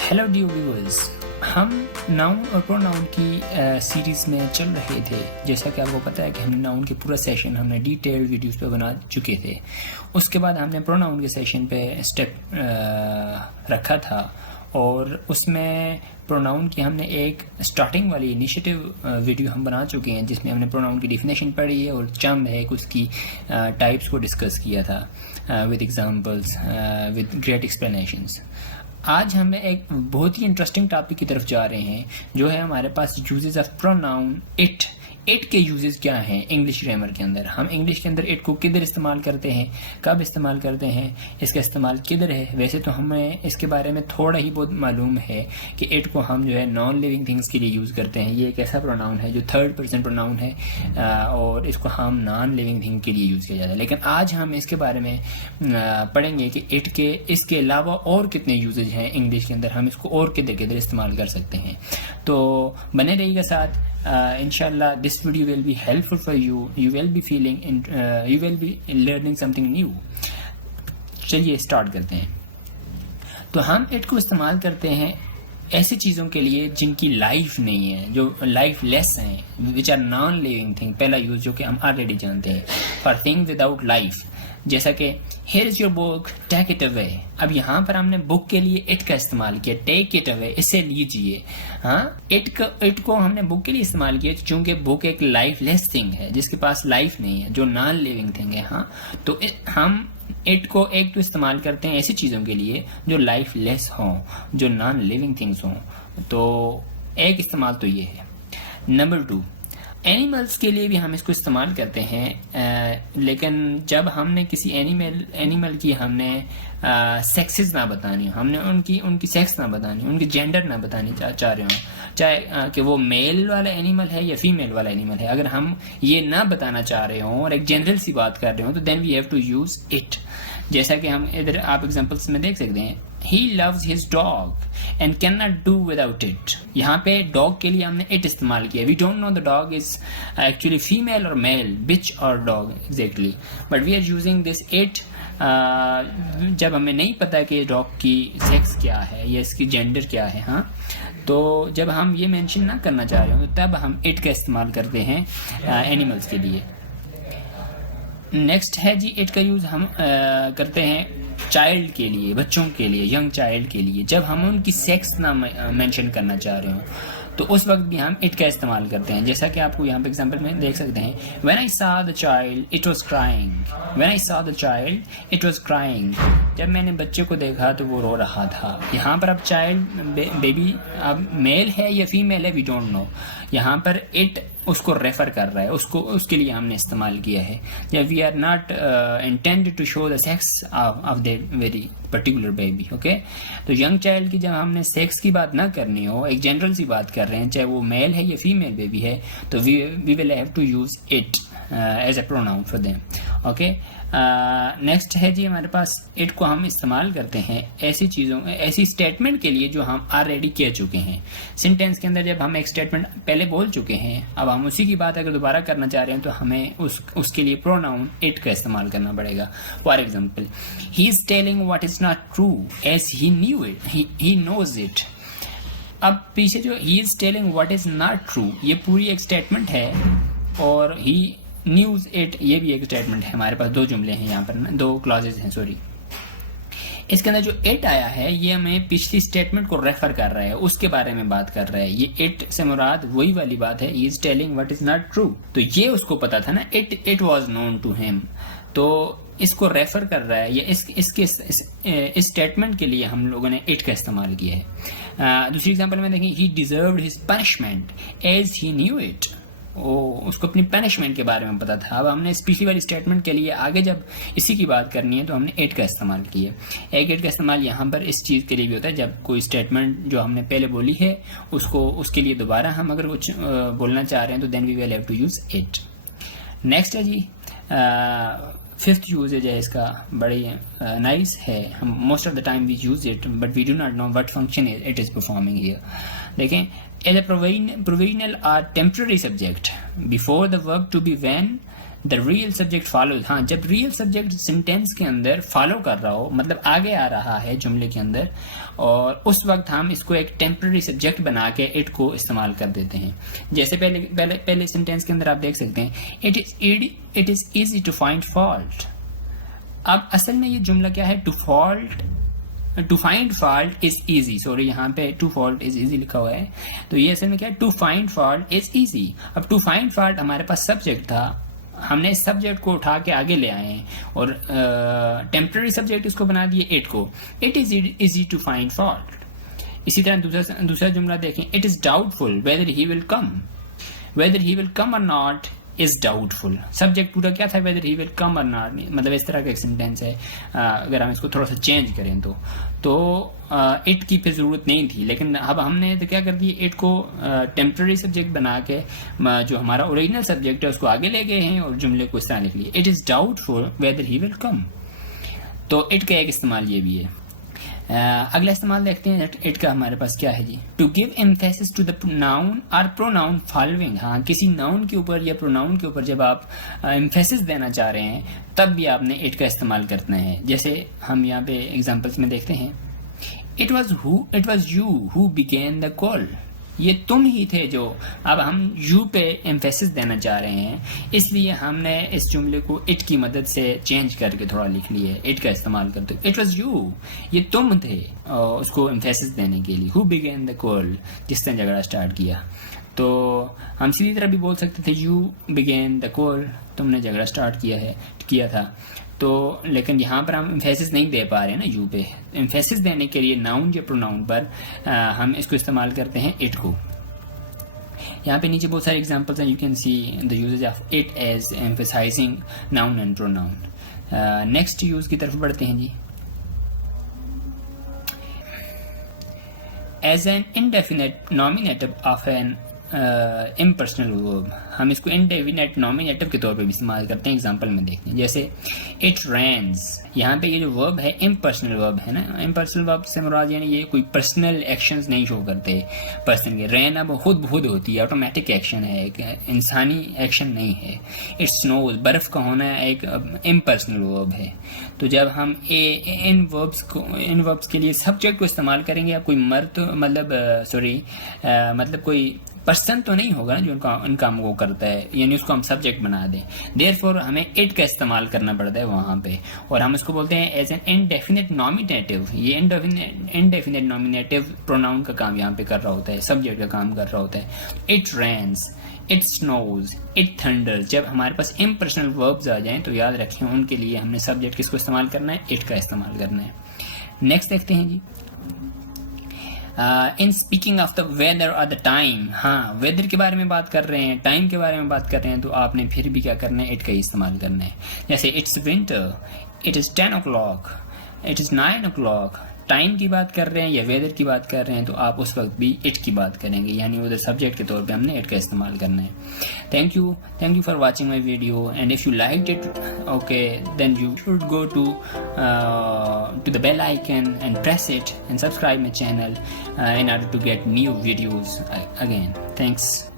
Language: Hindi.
हेलो डियर व्यूअर्स, हम नाउन और प्रोनाउन की सीरीज़ में चल रहे थे। जैसा कि आपको पता है कि हमने नाउन के पूरा सेशन हमने डिटेल्ड वीडियोस पे बना चुके थे। उसके बाद हमने प्रोनाउन के सेशन पे स्टेप रखा था और उसमें प्रोनाउन की हमने एक स्टार्टिंग वाली इनिशिएटिव वीडियो हम बना चुके हैं, जिसमें हमने प्रोनाउन की डेफिनेशन पढ़ी है और चंद है कि उसकी टाइप्स को डिस्कस किया था with examples, with great explanations. आज हम एक बहुत ही इंटरेस्टिंग टॉपिक की तरफ जा रहे हैं, जो है हमारे पास uses of pronoun it. It के यूजेस क्या हैं इंग्लिश ग्रामर के अंदर। हम इंग्लिश के अंदर इट को किधर इस्तेमाल करते हैं, कब इस्तेमाल करते हैं, इसका इस्तेमाल किधर है। वैसे तो हमें इसके बारे में थोड़ा ही बहुत मालूम है कि इट को हम जो है नॉन लिविंग थिंग्स के लिए यूज़ करते हैं। ये एक ऐसा प्रोनाउन है जो थर्ड पर्सन प्रोनाउन है और इसको हम नॉन लिविंग थिंग के लिए यूज़ किया जाता है। लेकिन आज हम इसके बारे में पढ़ेंगे कि इट के इसके अलावा और कितने यूजेज हैं इंग्लिश के अंदर, हम इसको और किधर किधर इस्तेमाल कर सकते हैं। तो बने रहिएगा साथ। Inshallah, this video will be helpful for you. You will be you will be learning something new. चलिए स्टार्ट करते हैं। तो हम इट को इस्तेमाल करते हैं ऐसी चीज़ों के लिए जिनकी लाइफ नहीं है, जो लाइफ लेस हैं, which are non living thing. पहला यूज जो कि हम ऑलरेडी जानते हैं, फॉर थिंग विदाउट लाइफ, जैसा कि here is your book, take it away. अब यहाँ पर हमने बुक के लिए इट का इस्तेमाल किया, टेक इट अवे, इसे लीजिए। हाँ, इट को हमने बुक के लिए इस्तेमाल किया क्योंकि बुक एक लाइफ लेस थिंग है, जिसके पास लाइफ नहीं है, जो नॉन लिविंग थिंग है। हाँ, तो हम इट को एक तो इस्तेमाल करते हैं ऐसी चीज़ों के लिए जो लाइफ लेस हों, जो नॉन लिविंग थिंग्स हों। तो एक इस्तेमाल तो ये है। नंबर 2, एनिमल्स के लिए भी हम इसको इस्तेमाल करते हैं, लेकिन जब हमने किसी एनिमल की हमने सेक्सेस ना बतानी हो, हमने उनकी सेक्स ना बतानी, उनकी जेंडर ना बतानी चाह रहे हो, चाहे कि वो मेल वाला एनिमल है या फीमेल वाला एनिमल है, अगर हम ये ना बताना चाह रहे हो और एक जनरल सी बात कर रहे हो, तो then we have to use it. जैसा कि हम इधर आप एग्जांपल्स में देख सकते हैं, He loves his dog and cannot do without it. यहाँ पे dog के लिए हमने it इस्तेमाल किया। We don't know the dog is actually female or male, bitch or dog exactly, but we are using this it जब हमें नहीं पता कि डॉग की सेक्स क्या है या इसकी जेंडर क्या है। हाँ, तो जब हम ये मेंशन ना करना चाह रहे हो तो तब हम it का इस्तेमाल करते हैं एनिमल्स के लिए। नेक्स्ट है जी, इट का यूज़ हम करते हैं चाइल्ड के लिए, बच्चों के लिए, यंग चाइल्ड के लिए। जब हम उनकी सेक्स ना मेंशन करना चाह रहे हो तो उस वक्त भी हम इट का इस्तेमाल करते हैं। जैसा कि आपको यहाँ पे एग्जांपल में देख सकते हैं, when I saw the child it was crying, when I saw the child it was crying. जब मैंने बच्चे को देखा तो वो रो रहा था। यहाँ पर अब चाइल्ड बेबी अब मेल है या फीमेल है, वी डोंट नो। यहाँ पर इट उसको रेफर कर रहा है, उसके लिए हमने इस्तेमाल किया है। या we are not intended to show the sex of that very particular baby. Okay, तो यंग चाइल्ड की जब हमने सेक्स की बात ना करनी हो, एक जनरल सी बात कर रहे हैं, चाहे वो मेल है या फीमेल बेबी है, तो we will have to use it as a pronoun for them. Okay, next है जी, हमारे पास इट को हम इस्तेमाल करते हैं ऐसी स्टेटमेंट के लिए जो हम ऑलरेडी कह चुके हैं। सेंटेंस के अंदर जब हम एक स्टेटमेंट पहले बोल चुके हैं, अब हम उसी की बात अगर दोबारा करना चाह रहे हैं तो हमें उसके लिए प्रोनाउन इट का इस्तेमाल करना पड़ेगा। For example, he is telling what is not true as he knew it, he knows it. अब पीछे जो he is telling what is not true, ये पूरी एक स्टेटमेंट है, और ही न्यूज इट, ये भी एक स्टेटमेंट है। हमारे पास दो जुमले हैं यहाँ पर, दो क्लॉजेज हैं, सॉरी। इसके अंदर जो इट आया है ये हमें पिछली स्टेटमेंट को रेफर कर रहा है, उसके बारे में बात कर रहा है। ये इट से मुराद वही वाली बात है, he is telling what is not true. तो ये उसको पता था ना, it was known to him, तो इसको रेफर कर रहा है। ये इस स्टेटमेंट के लिए हम लोगों ने इट का इस्तेमाल किया है। दूसरी एग्जांपल में देखें, he deserved his punishment as he knew it. उसको अपनी पनिशमेंट के बारे में पता था। अब हमने इस पिछली वाली स्टेटमेंट के लिए आगे जब इसी की बात करनी है तो हमने इट का इस्तेमाल किया। एक इट का इस्तेमाल यहाँ पर इस चीज़ के लिए भी होता है, जब कोई स्टेटमेंट जो हमने पहले बोली है उसके लिए दोबारा हम अगर कुछ बोलना चाह रहे हैं तो then we will have to use it. Next है जी, फिफ्थ यूजेज है इसका, बड़ी नाइस है। हम most of the time we use it but we do not know what function it is performing here. देखें, as a provisional or temporary subject before the verb to be when the real subject follows, हाँ जब रियल सब्जेक्ट सेंटेंस के अंदर फॉलो कर रहा हो, मतलब आगे आ रहा है जुमले के अंदर, और उस वक्त हम इसको एक टेम्पररी सब्जेक्ट बना के इट को इस्तेमाल कर देते हैं। जैसे पहले सेंटेंस के अंदर आप देख सकते हैं it is easy to find fault. अब असल में ये जुमला क्या है, to find fault is easy, sorry यहाँ पे टू फॉल्ट इज ईजी लिखा हुआ है, तो ये असल में क्या है, to find fault is easy. अब टू फाइंड फॉल्ट हमारे पास सब्जेक्ट था, हमने इस सब्जेक्ट को उठा के आगे ले आए हैं और टेम्पररी सब्जेक्ट इसको बना दिए इट को, it is easy to find fault. इसी तरह दूसरा जुमला देखें, it is doubtful whether he will come or not is doubtful. Subject पूरा क्या था, weather he will come or not, मतलब इस तरह का एक सेंटेंस है। अगर हम इसको थोड़ा सा चेंज करें तो इट की फिर जरूरत नहीं थी, लेकिन अब हमने तो क्या कर दिया, इट को टेम्पररी सब्जेक्ट बना के जो हमारा ओरिजिनल सब्जेक्ट है उसको आगे ले गए हैं और जुमले को इस तरह लिख लिए, it is doubtful whether he will कम। तो इट का एक इस्तेमाल ये भी है। अगला इस्तेमाल देखते हैं इट का हमारे पास क्या है जी, to give emphasis to the noun और प्रोनाउन फॉलोइंग। हाँ किसी नाउन के ऊपर या प्रोनाउन के ऊपर जब आप एम्फेसिस देना चाह रहे हैं तब भी आपने इट का इस्तेमाल करना है। जैसे हम यहाँ पे एग्जांपल्स में देखते हैं, it was you who began the call, ये तुम ही थे जो, अब हम यू पे एम्फेसिस देना चाह रहे हैं इसलिए हमने इस जुमले को इट की मदद से चेंज करके थोड़ा लिख लिया है, इट का इस्तेमाल करते इट वाज यू, ये तुम थे उसको एम्फेसिस देने के लिए, हु बिगेन द कॉल, जिसने झगड़ा स्टार्ट किया। तो हम सीधी तरह भी बोल सकते थे यू बिगेन द कॉल, तुमने झगड़ा स्टार्ट किया था। तो लेकिन यहाँ पर हम एम्फेसिस नहीं दे पा रहे हैं ना यू पे, एम्फेसिस देने के लिए नाउन या प्रोनाउन पर हम इसको इस्तेमाल करते हैं इट को। यहाँ पे नीचे बहुत सारे एग्जांपल्स हैं, you can see the usages of it as emphasizing noun and pronoun. Next use की तरफ बढ़ते हैं जी, as an indefinite nominative of an impersonal verb, हम इसको इनडेफिनेट नॉमिनेटिव के तौर पे भी इस्तेमाल करते हैं। एग्जांपल में देखते हैं, जैसे इट रेन्स, यहाँ पे ये जो वर्ब है इम्पर्सनल वर्ब है ना, इम्पर्सनल वर्ब से मुराद यानी ये कोई पर्सनल एक्शंस नहीं शो करते पर्सन के। रैन अब खुद होती है, ऑटोमेटिक एक्शन है, एक इंसानी एक्शन नहीं है। इट स्नोज, बर्फ का होना एक इम्पर्सनल वर्ब है। तो जब हम इन वर्ब्स के लिए सब्जेक्ट को इस्तेमाल करेंगे, या कोई मर्द मतलब कोई पर्सन तो नहीं होगा ना जो उन कामों को करता है, यानी उसको हम सब्जेक्ट बना दें, देयरफॉर हमें इट का इस्तेमाल करना पड़ता है वहाँ पे, और हम इसको बोलते हैं एज एन इनडेफिनेट नॉमिनेटिव। ये इनडेफिनेट नॉमिनेटिव प्रोनाउन का काम यहाँ पे कर रहा होता है, सब्जेक्ट का काम कर रहा होता है। It rains, it snows, it thunder, जब हमारे पास इम्पर्सनल वर्ब्स आ जाएं तो याद रखें उनके लिए हमने सब्जेक्ट किसको इस्तेमाल करना है, इट का इस्तेमाल करना है। नेक्स्ट देखते हैं जी, in speaking of the weather और द टाइम, हाँ वेदर के बारे में बात कर रहे हैं, टाइम के बारे में बात कर रहे हैं, तो आपने फिर भी क्या करना है, इट का ही इस्तेमाल करना है। जैसे it's winter, it is 10 o'clock, it is 9 o'clock। Time की बात कर रहे हैं या वेदर की बात कर रहे हैं तो आप उस वक्त भी इट की बात करेंगे, यानी उधर सब्जेक्ट के तौर पे हमने इट का इस्तेमाल करना है। Thank you for watching my video, and if you liked it okay then you should go to the bell icon and press it and subscribe my channel in order to get new videos again. Thanks.